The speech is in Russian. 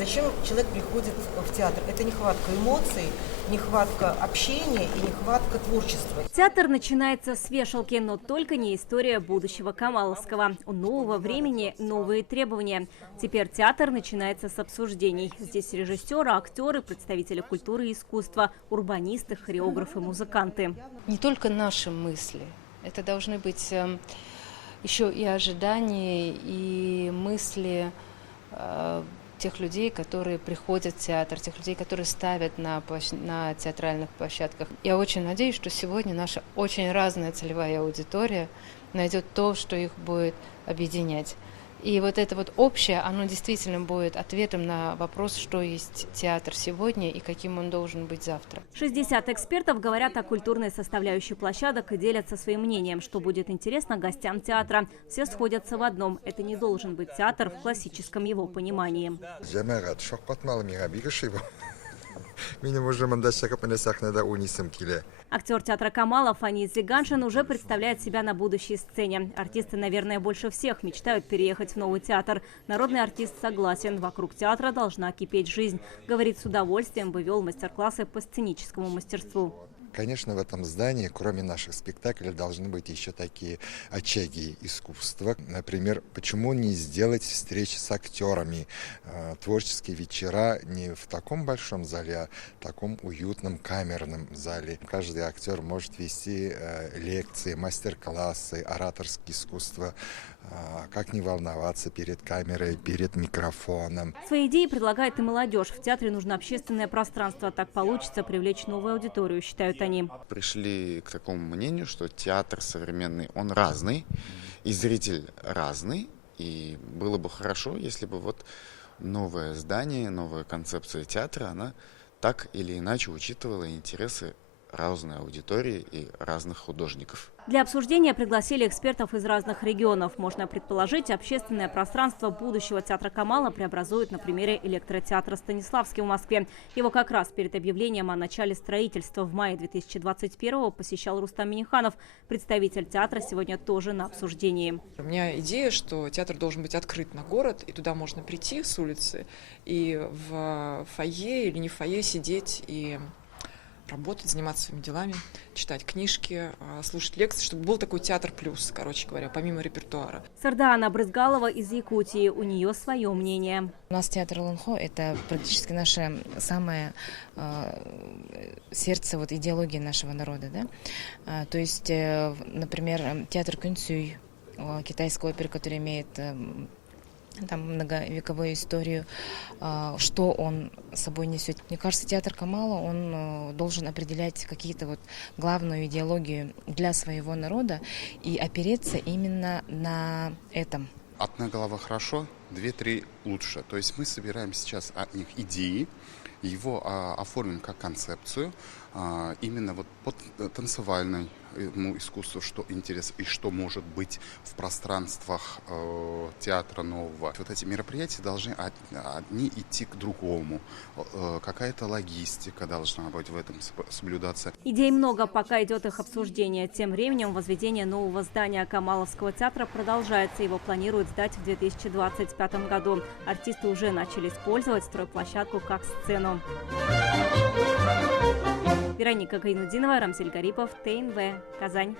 Зачем человек приходит в театр? Это нехватка эмоций, нехватка общения и нехватка творчества. Театр начинается с вешалки, но только не история будущего Камаловского. У нового времени новые требования. Теперь театр начинается с обсуждений. Здесь режиссеры, актеры, представители культуры и искусства, урбанисты, хореографы, музыканты. Не только наши мысли. Это должны быть еще и ожидания, и мысли тех людей, которые приходят в театр, тех людей, которые ставят на театральных площадках. Я очень надеюсь, что сегодня наша очень разная целевая аудитория найдет то, что их будет объединять. И вот это вот общее, оно действительно будет ответом на вопрос, что есть театр сегодня и каким он должен быть завтра. 60 экспертов говорят о культурной составляющей площадок и делятся своим мнением, что будет интересно гостям театра. Все сходятся в одном – это не должен быть театр в классическом его понимании. Актер театра Камала Фанис Зиганшин уже представляет себя на будущей сцене. Артисты, наверное, больше всех мечтают переехать в новый театр. Народный артист согласен, вокруг театра должна кипеть жизнь. Говорит, с удовольствием бы вел мастер-классы по сценическому мастерству. Конечно, в этом здании, кроме наших спектаклей, должны быть еще такие очаги искусства. Например, почему не сделать встречи с актерами, творческие вечера не в таком большом зале, а в таком уютном камерном зале. Каждый актер может вести лекции, мастер-классы, ораторские искусства, как не волноваться перед камерой, перед микрофоном. Свои идеи предлагает и молодежь. В театре нужно общественное пространство. Так получится привлечь новую аудиторию, считают они. Пришли к такому мнению, что театр современный, он разный, и зритель разный. И было бы хорошо, если бы вот новое здание, новая концепция театра, она так или иначе учитывала интересы разной аудитории и разных художников. Для обсуждения пригласили экспертов из разных регионов. Можно предположить, общественное пространство будущего театра Камала преобразуют на примере электротеатра Станиславский в Москве. Его как раз перед объявлением о начале строительства в мае 2021-го посещал Рустам Минниханов. Представитель театра сегодня тоже на обсуждении. У меня идея, что театр должен быть открыт на город, и туда можно прийти с улицы и в фойе или не в фойе сидеть и работать, заниматься своими делами, читать книжки, слушать лекции, чтобы был такой театр плюс, короче говоря, помимо репертуара. Сардаана Брызгалова из Якутии. У нее свое мнение. У нас театр Лунхо – это практически наше самое сердце, вот, идеологии нашего народа. Да? То есть, например, театр Кунцюй, китайская опера, которая имеет там многовековую историю, что он собой несет. Мне кажется, театр Камала, он должен определять какие-то вот главную идеологию для своего народа и опереться именно на этом. Одна голова хорошо, 2-3 лучше. То есть мы собираем сейчас от них идеи, его оформим как концепцию, именно вот под танцевальной искусству, что интересно и что может быть в пространствах театра нового. Вот эти мероприятия должны одни идти к другому. Какая-то логистика должна быть в этом соблюдаться. Идей много, пока идет их обсуждение. Тем временем возведение нового здания Камаловского театра продолжается. Его планируют сдать в 2025 году. Артисты уже начали использовать стройплощадку как сцену. Вероника Гайнудинова, Рамзель Гарипов, ТНВ, Казань.